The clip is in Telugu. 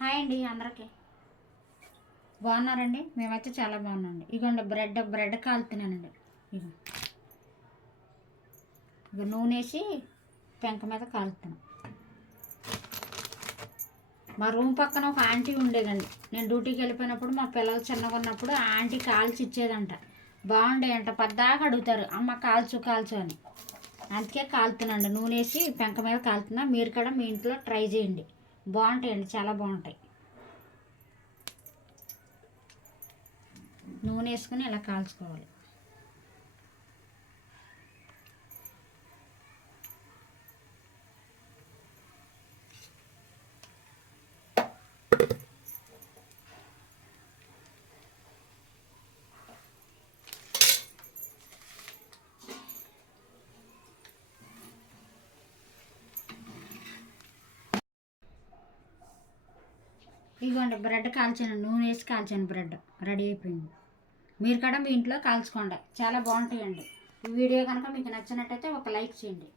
హాయ్ అండి అందరికీ. బాగున్నారండి? మేమైతే చాలా బాగున్నాండి. ఇగోండి బ్రెడ్ కాలుతున్నానండి. ఇగో ఇక నూనె వేసి పెంక మీద కాలుతున్నాను. మా రూమ్ పక్కన ఒక ఆంటీ ఉండేదండి. నేను డ్యూటీకి వెళ్ళిపోయినప్పుడు మా పిల్లలు చిన్నగా ఉన్నప్పుడు ఆ ఆంటీ కాల్చి ఇచ్చేదంట. బాగుండేయంట. పద్దాకా అడుగుతారు అమ్మ కాల్చు అని. అందుకే కాలుతున్నాండి. నూనె వేసి పెంక మీద కాలుతున్నా. మీరు కూడా మీ ఇంట్లో ట్రై చేయండి. బాగుంటాయండి, చాలా బాగుంటాయి. నూనె వేసుకుని ఇలా కాల్చుకోవాలి. ఇదిగోండి బ్రెడ్ కాల్చాను, నూనె వేసి కాల్చాను. బ్రెడ్ రెడీ అయిపోయింది. మీరు కూడా మీ ఇంట్లో కాల్చుకోండి, చాలా బాగుంటాయండి. ఈ వీడియో కనుక మీకు నచ్చినట్టయితే ఒక లైక్ చేయండి.